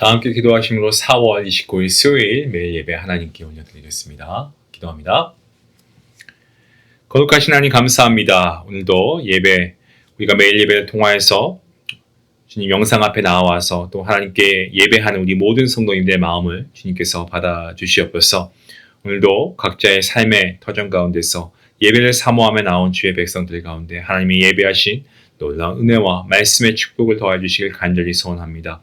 다 함께 기도하심으로 4월 29일 수요일 매일 예배 하나님께 올려드리겠습니다. 기도합니다. 거룩하신 하나님 감사합니다. 오늘도 예배 우리가 매일 예배를 통하여서 주님 영상 앞에 나와서 또 하나님께 예배하는 우리 모든 성도님들의 마음을 주님께서 받아주시옵소서. 오늘도 각자의 삶의 터전 가운데서 예배를 사모하며 나온 주의 백성들 가운데 하나님의 예배하신 놀라운 은혜와 말씀의 축복을 더해 주시길 간절히 소원합니다.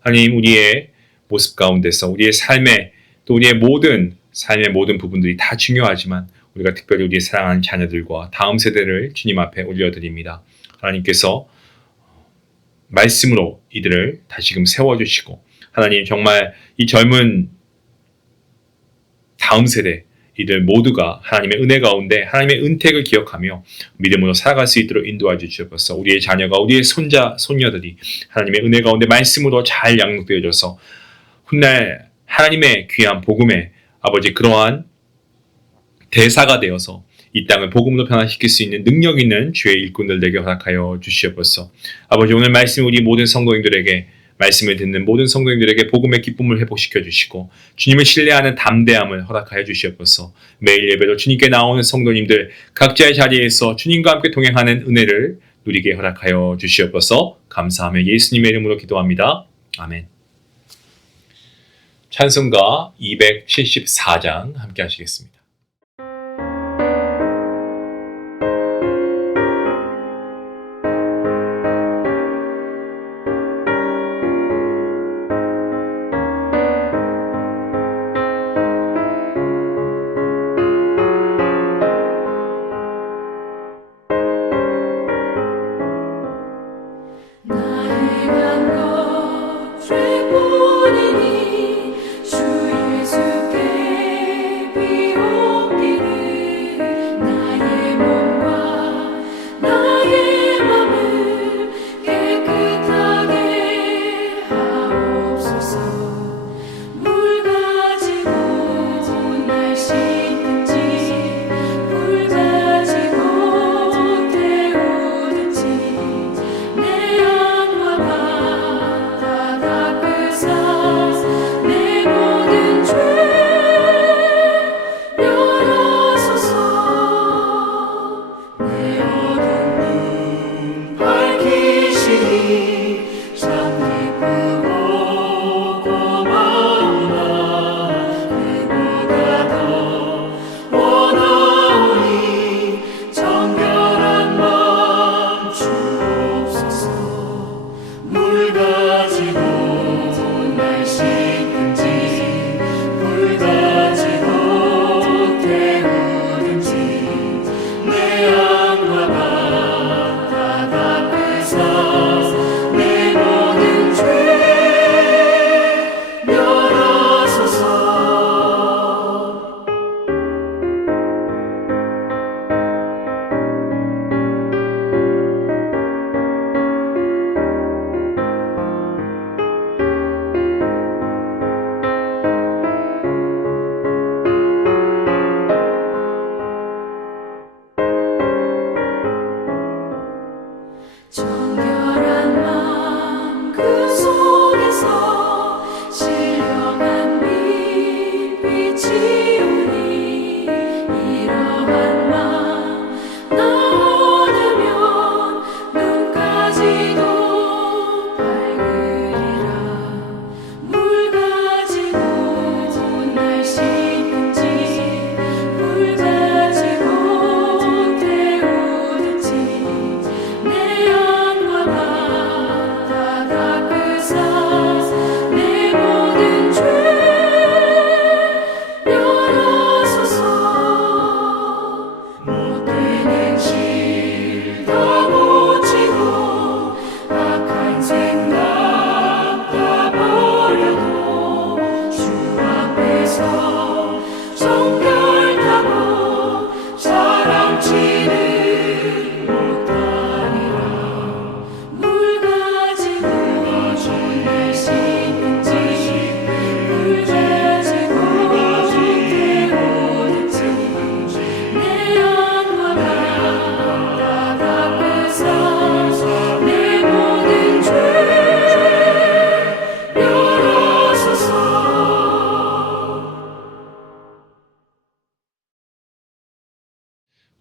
하나님, 우리의 모습 가운데서 우리의 삶의 또 우리의 모든 삶의 모든 부분들이 다 중요하지만 우리가 특별히 우리의 사랑하는 자녀들과 다음 세대를 주님 앞에 올려드립니다. 하나님께서 말씀으로 이들을 다시금 세워주시고 하나님 정말 이 젊은 다음 세대 이들 모두가 하나님의 은혜 가운데 하나님의 은택을 기억하며 믿음으로 살아갈 수 있도록 인도해 주시옵소서. 우리의 자녀가 우리의 손자 손녀들이 하나님의 은혜 가운데 말씀으로 잘 양육되어져서 훗날 하나님의 귀한 복음의 아버지 그러한 대사가 되어서 이 땅을 복음으로 변화시킬 수 있는 능력 있는 주의 일꾼들 되게 허락하여 주시옵소서. 아버지 오늘 말씀 우리 모든 성도님들에게 말씀을 듣는 모든 성도님들에게 복음의 기쁨을 회복시켜 주시고 주님을 신뢰하는 담대함을 허락하여 주시옵소서. 매일 예배로 주님께 나오는 성도님들 각자의 자리에서 주님과 함께 동행하는 은혜를 누리게 허락하여 주시옵소서. 감사하며 예수님의 이름으로 기도합니다. 아멘. 찬송가 274장 함께 하시겠습니다.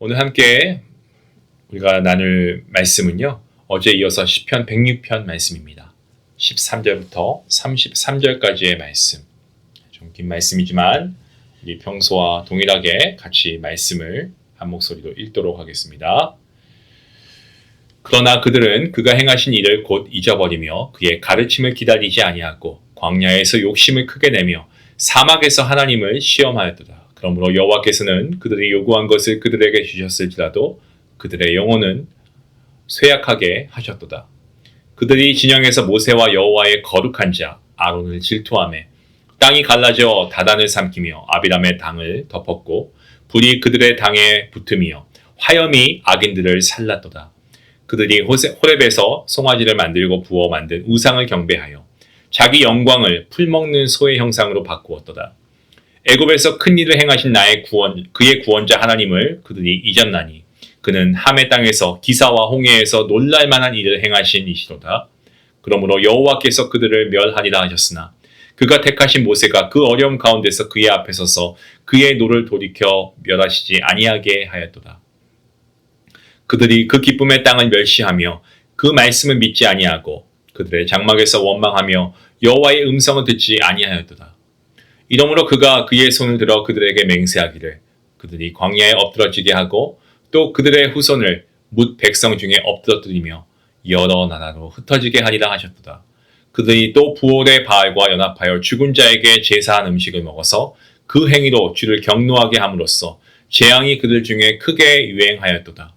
오늘 함께 우리가 나눌 말씀은요. 어제 이어서 시편 106편 말씀입니다. 13절부터 33절까지의 말씀. 좀 긴 말씀이지만 우리 평소와 동일하게 같이 말씀을 한 목소리로 읽도록 하겠습니다. 그러나 그들은 그가 행하신 일을 곧 잊어버리며 그의 가르침을 기다리지 아니하고 광야에서 욕심을 크게 내며 사막에서 하나님을 시험하였도다. 그러므로 여호와께서는 그들이 요구한 것을 그들에게 주셨을지라도 그들의 영혼은 쇠약하게 하셨도다. 그들이 진영에서 모세와 여호와의 거룩한 자 아론을 질투하며 땅이 갈라져 다단을 삼키며 아비람의 당을 덮었고 불이 그들의 당에 붙으며 화염이 악인들을 살랐도다. 그들이 호렙에서 송아지를 만들고 부어 만든 우상을 경배하여 자기 영광을 풀먹는 소의 형상으로 바꾸었도다. 애굽에서 큰 일을 행하신 그의 구원자 하나님을 그들이 잊었나니 그는 함의 땅에서 기사와 홍해에서 놀랄만한 일을 행하신 이시로다. 그러므로 여호와께서 그들을 멸하리라 하셨으나 그가 택하신 모세가 그 어려움 가운데서 그의 앞에 서서 그의 노를 돌이켜 멸하시지 아니하게 하였도다. 그들이 그 기쁨의 땅을 멸시하며 그 말씀을 믿지 아니하고 그들의 장막에서 원망하며 여호와의 음성을 듣지 아니하였도다. 이러므로 그가 그의 손을 들어 그들에게 맹세하기를 그들이 광야에 엎드러지게 하고 또 그들의 후손을 뭇 백성 중에 엎드러뜨리며 여러 나라로 흩어지게 하리라 하셨도다. 그들이 또 부올의 바알과 연합하여 죽은 자에게 제사한 음식을 먹어서 그 행위로 주를 경노하게 함으로써 재앙이 그들 중에 크게 유행하였도다.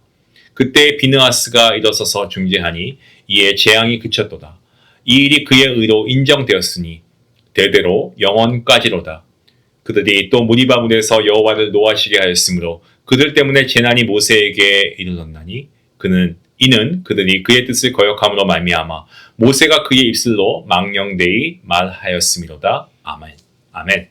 그때 비느하스가 일어서서 중재하니 이에 재앙이 그쳤도다. 이 일이 그의 의로 인정되었으니 대대로 영원까지로다. 그들이 또 무리바물에서 여호와를 노하시게 하였으므로 그들 때문에 재난이 모세에게 이르렀나니 이는 그들이 그의 뜻을 거역함으로 말미암아 모세가 그의 입술로 망령되이 말하였음이로다. 아멘. 아멘.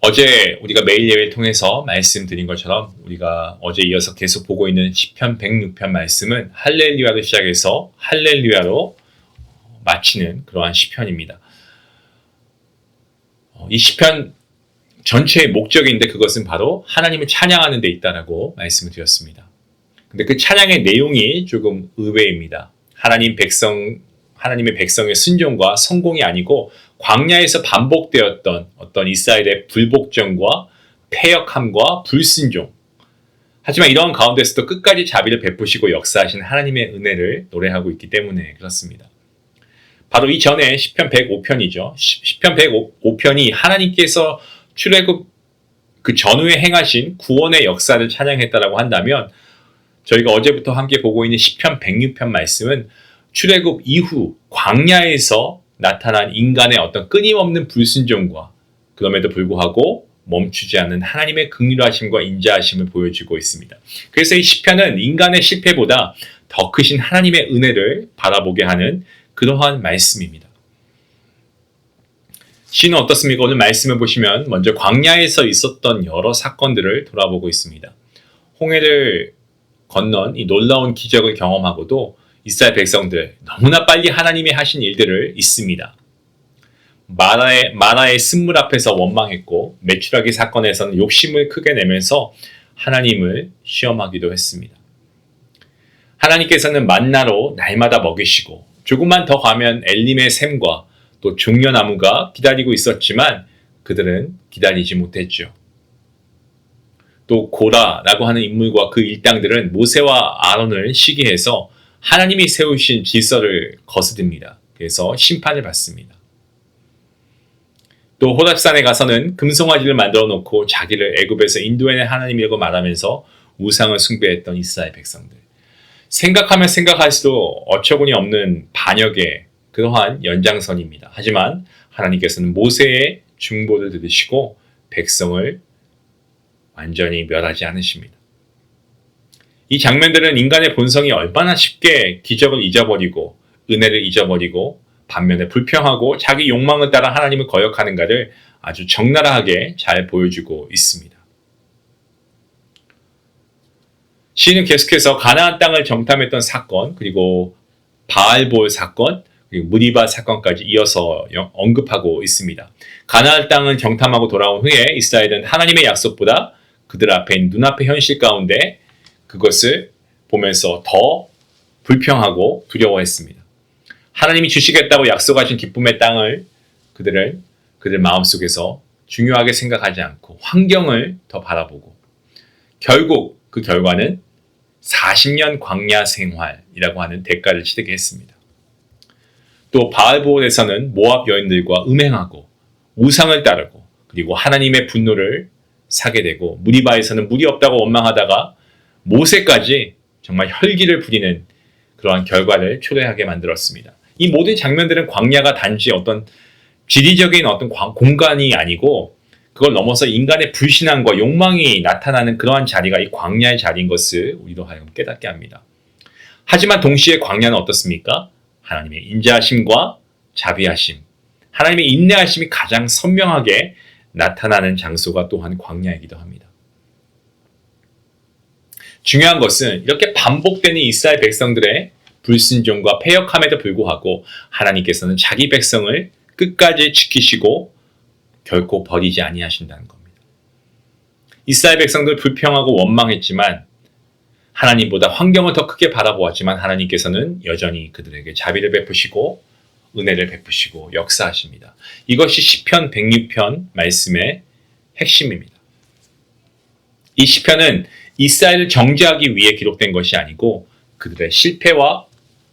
어제 우리가 매일 예배를 통해서 말씀드린 것처럼 우리가 어제 이어서 계속 보고 있는 시편 106편 말씀은 할렐루야로 시작해서 할렐루야로 마치는 그러한 시편입니다. 이 시편 전체의 목적인데 그것은 바로 하나님을 찬양하는 데 있다라고 말씀을 드렸습니다. 근데 그 찬양의 내용이 조금 의외입니다. 하나님의 백성의 순종과 성공이 아니고 광야에서 반복되었던 어떤 이스라엘의 불복종과 패역함과 불순종. 하지만 이러한 가운데서도 끝까지 자비를 베푸시고 역사하신 하나님의 은혜를 노래하고 있기 때문에 그렇습니다. 바로 이전에 시편 105편이죠. 시편 105편이 하나님께서 출애굽 그 전후에 행하신 구원의 역사를 찬양했다라고 한다면 저희가 어제부터 함께 보고 있는 시편 106편 말씀은 출애굽 이후 광야에서 나타난 인간의 어떤 끊임없는 불순종과 그럼에도 불구하고 멈추지 않는 하나님의 긍휼하심과 인자하심을 보여주고 있습니다. 그래서 이 시편은 인간의 실패보다 더 크신 하나님의 은혜를 바라보게 하는 그러한 말씀입니다. 시는 어떻습니까? 오늘 말씀을 보시면 먼저 광야에서 있었던 여러 사건들을 돌아보고 있습니다. 홍해를 건넌 이 놀라운 기적을 경험하고도 이스라엘 백성들 너무나 빨리 하나님이 하신 일들을 잊습니다. 마라의 쓴물 앞에서 원망했고 메추라기 사건에서는 욕심을 크게 내면서 하나님을 시험하기도 했습니다. 하나님께서는 만나로 날마다 먹이시고 조금만 더 가면 엘림의 샘과 또 종려나무가 기다리고 있었지만 그들은 기다리지 못했죠. 또 고라라고 하는 인물과 그 일당들은 모세와 아론을 시기해서 하나님이 세우신 질서를 거스릅니다. 그래서 심판을 받습니다. 또 호렙산에 가서는 금송아지를 만들어 놓고 자기를 애굽에서 인도해낸 하나님이라고 말하면서 우상을 숭배했던 이스라엘 백성들. 생각하면 생각할수록 어처구니 없는 반역의 그러한 연장선입니다. 하지만 하나님께서는 모세의 중보를 들으시고 백성을 완전히 멸하지 않으십니다. 이 장면들은 인간의 본성이 얼마나 쉽게 기적을 잊어버리고 은혜를 잊어버리고 반면에 불평하고 자기 욕망을 따라 하나님을 거역하는가를 아주 적나라하게 잘 보여주고 있습니다. 시는 계속해서 가나안 땅을 정탐했던 사건, 그리고 바알볼 사건, 그리고 무리바 사건까지 이어서 언급하고 있습니다. 가나안 땅을 정탐하고 돌아온 후에 이스라엘은 하나님의 약속보다 그들 앞에 있는 눈앞의 현실 가운데 그것을 보면서 더 불평하고 두려워했습니다. 하나님이 주시겠다고 약속하신 기쁨의 땅을 그들 마음속에서 중요하게 생각하지 않고 환경을 더 바라보고 결국 그 결과는 40년 광야 생활이라고 하는 대가를 치르게 했습니다. 또 바알보올에서는 모압 여인들과 음행하고 우상을 따르고 그리고 하나님의 분노를 사게 되고 무리바에서는 물이 없다고 원망하다가 모세까지 정말 혈기를 부리는 그러한 결과를 초래하게 만들었습니다. 이 모든 장면들은 광야가 단지 어떤 지리적인 어떤 공간이 아니고 그걸 넘어서 인간의 불신앙과 욕망이 나타나는 그러한 자리가 이 광야의 자리인 것을 우리도 하여금 깨닫게 합니다. 하지만 동시에 광야는 어떻습니까? 하나님의 인자하심과 자비하심, 하나님의 인내하심이 가장 선명하게 나타나는 장소가 또한 광야이기도 합니다. 중요한 것은 이렇게 반복되는 이스라엘 백성들의 불순종과 패역함에도 불구하고 하나님께서는 자기 백성을 끝까지 지키시고 결코 버리지 아니하신다는 겁니다. 이스라엘 백성들 불평하고 원망했지만 하나님보다 환경을 더 크게 바라보았지만 하나님께서는 여전히 그들에게 자비를 베푸시고 은혜를 베푸시고 역사하십니다. 이것이 시편 106편 말씀의 핵심입니다. 이 시편은 이스라엘을 정죄하기 위해 기록된 것이 아니고 그들의 실패와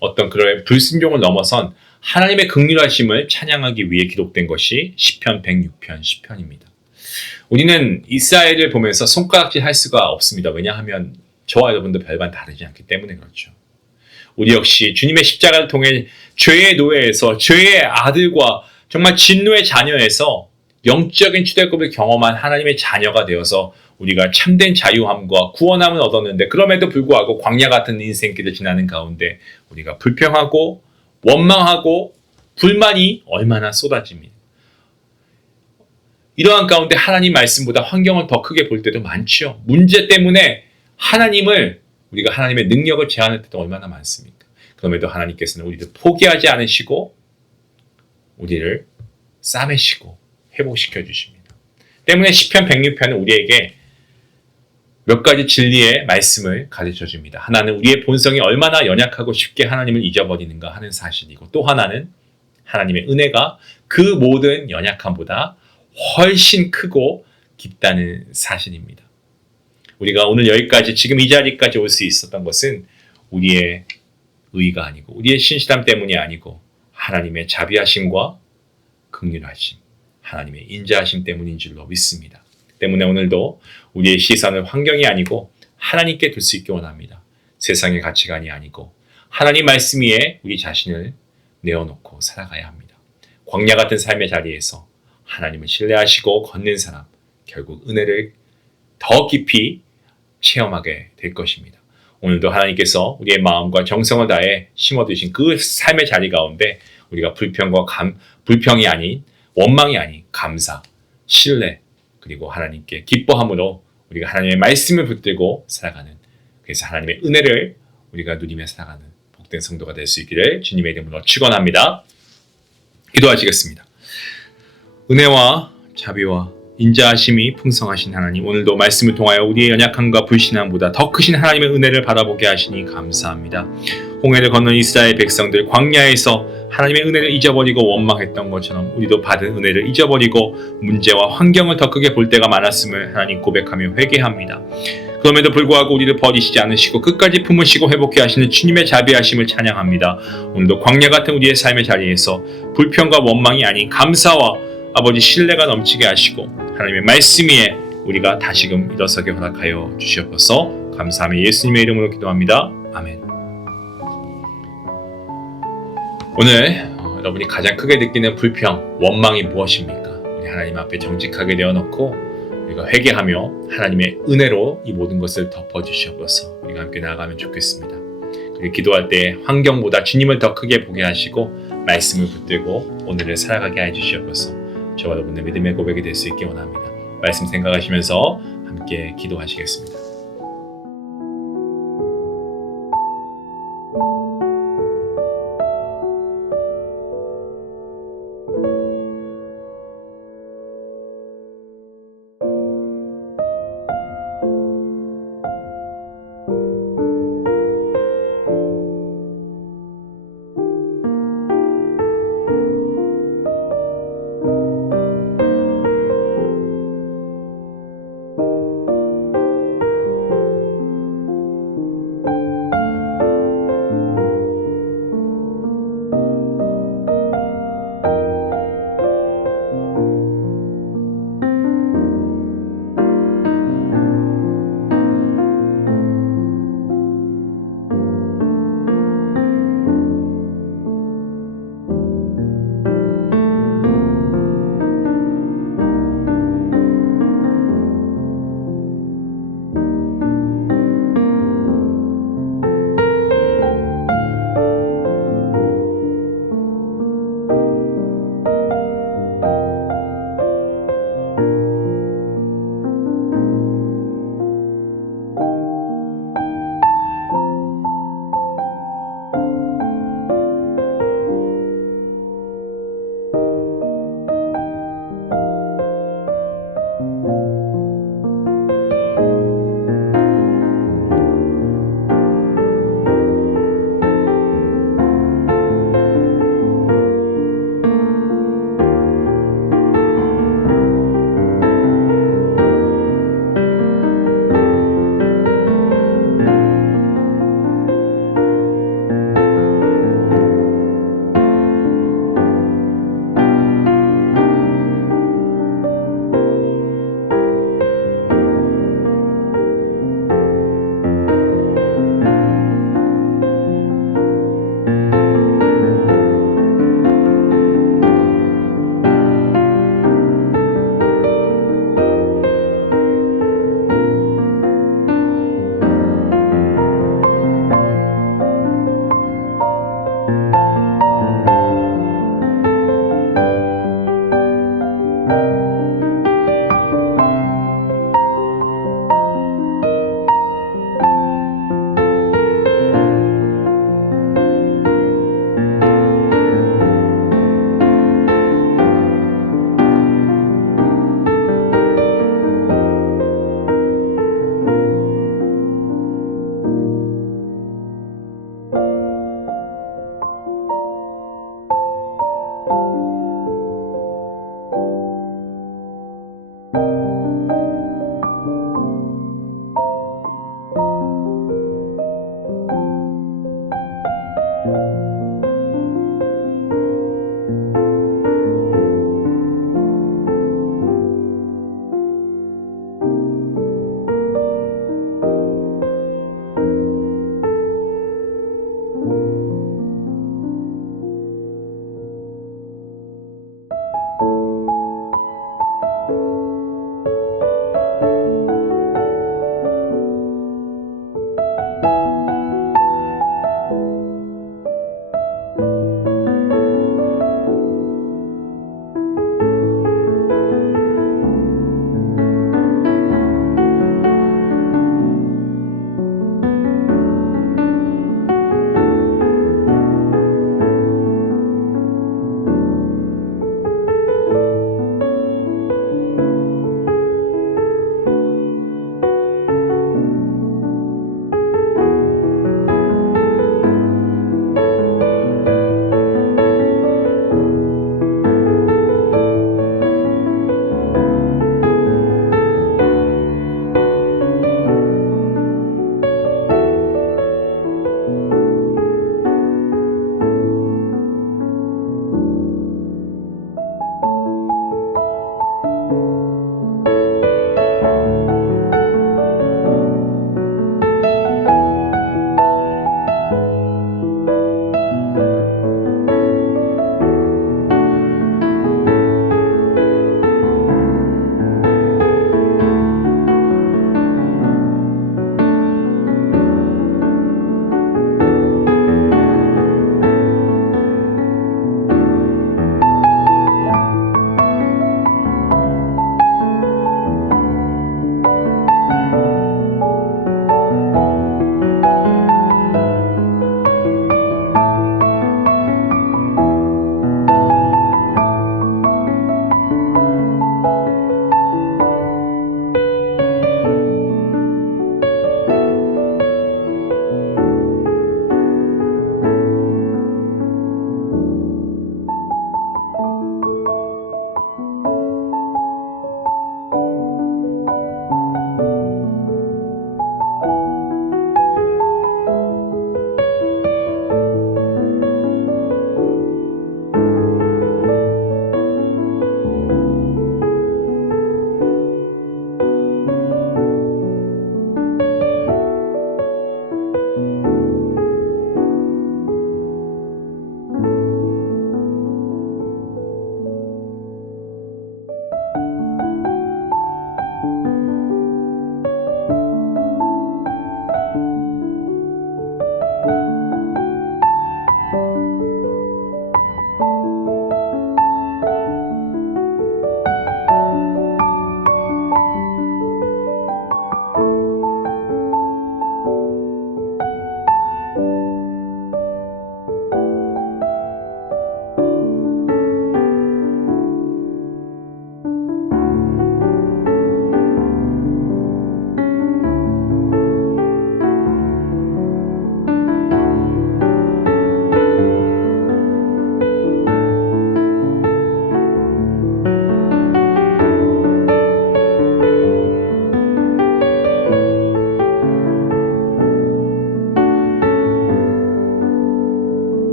어떤 그런 불순종을 넘어선 하나님의 긍휼하심을 찬양하기 위해 기록된 것이 시편 106편 시편입니다. 우리는 이스라엘을 보면서 손가락질 할 수가 없습니다. 왜냐하면 저와 여러분도 별반 다르지 않기 때문에 그렇죠. 우리 역시 주님의 십자가를 통해 죄의 노예에서 죄의 아들과 정말 진노의 자녀에서 영적인 출애굽을 경험한 하나님의 자녀가 되어서 우리가 참된 자유함과 구원함을 얻었는데 그럼에도 불구하고 광야 같은 인생길을 지나는 가운데 우리가 불평하고 원망하고 불만이 얼마나 쏟아집니다. 이러한 가운데 하나님 말씀보다 환경을 더 크게 볼 때도 많죠. 문제 때문에 우리가 하나님의 능력을 제한할 때도 얼마나 많습니까? 그럼에도 하나님께서는 우리를 포기하지 않으시고 우리를 싸매시고 회복시켜 주십니다. 때문에 시편 106편은 우리에게 몇 가지 진리의 말씀을 가르쳐 줍니다. 하나는 우리의 본성이 얼마나 연약하고 쉽게 하나님을 잊어버리는가 하는 사실이고 또 하나는 하나님의 은혜가 그 모든 연약함보다 훨씬 크고 깊다는 사실입니다. 우리가 오늘 여기까지 지금 이 자리까지 올 수 있었던 것은 우리의 의가 아니고 우리의 신실함 때문이 아니고 하나님의 자비하심과 긍휼하심, 하나님의 인자하심 때문인 줄로 믿습니다. 때문에 오늘도 우리의 시선을 환경이 아니고 하나님께 둘 수 있기 원합니다. 세상의 가치관이 아니고 하나님 말씀 위에 우리 자신을 내어놓고 살아가야 합니다. 광야 같은 삶의 자리에서 하나님을 신뢰하시고 걷는 사람 결국 은혜를 더 깊이 체험하게 될 것입니다. 오늘도 하나님께서 우리의 마음과 정성을 다해 심어두신 그 삶의 자리 가운데 우리가 불평이 아닌 원망이 아닌 감사, 신뢰 그리고 하나님께 기뻐함으로 우리가 하나님의 말씀을 붙들고 살아가는 그래서 하나님의 은혜를 우리가 누리며 살아가는 복된 성도가 될 수 있기를 주님의 이름으로 축원합니다. 기도하시겠습니다. 은혜와 자비와 인자하심이 풍성하신 하나님 오늘도 말씀을 통하여 우리의 연약함과 불신함보다 더 크신 하나님의 은혜를 바라보게 하시니 감사합니다. 홍해를 건넌 이스라엘 백성들 광야에서 하나님의 은혜를 잊어버리고 원망했던 것처럼 우리도 받은 은혜를 잊어버리고 문제와 환경을 더 크게 볼 때가 많았음을 하나님 고백하며 회개합니다. 그럼에도 불구하고 우리를 버리시지 않으시고 끝까지 품으시고 회복해 하시는 주님의 자비하심을 찬양합니다. 오늘도 광야 같은 우리의 삶의 자리에서 불평과 원망이 아닌 감사와 아버지 신뢰가 넘치게 하시고 하나님의 말씀 위에 우리가 다시금 일어서게 허락하여 주시옵소서. 감사하며 예수님의 이름으로 기도합니다. 아멘. 오늘 여러분이 가장 크게 느끼는 불평, 원망이 무엇입니까? 우리 하나님 앞에 정직하게 내어놓고 우리가 회개하며 하나님의 은혜로 이 모든 것을 덮어주시옵소서. 우리가 함께 나아가면 좋겠습니다. 그리고 기도할 때 환경보다 주님을 더 크게 보게 하시고 말씀을 붙들고 오늘을 살아가게 해주시옵소서. 저와 여러분의 믿음의 고백이 될 수 있게 원합니다. 말씀 생각하시면서 함께 기도하시겠습니다.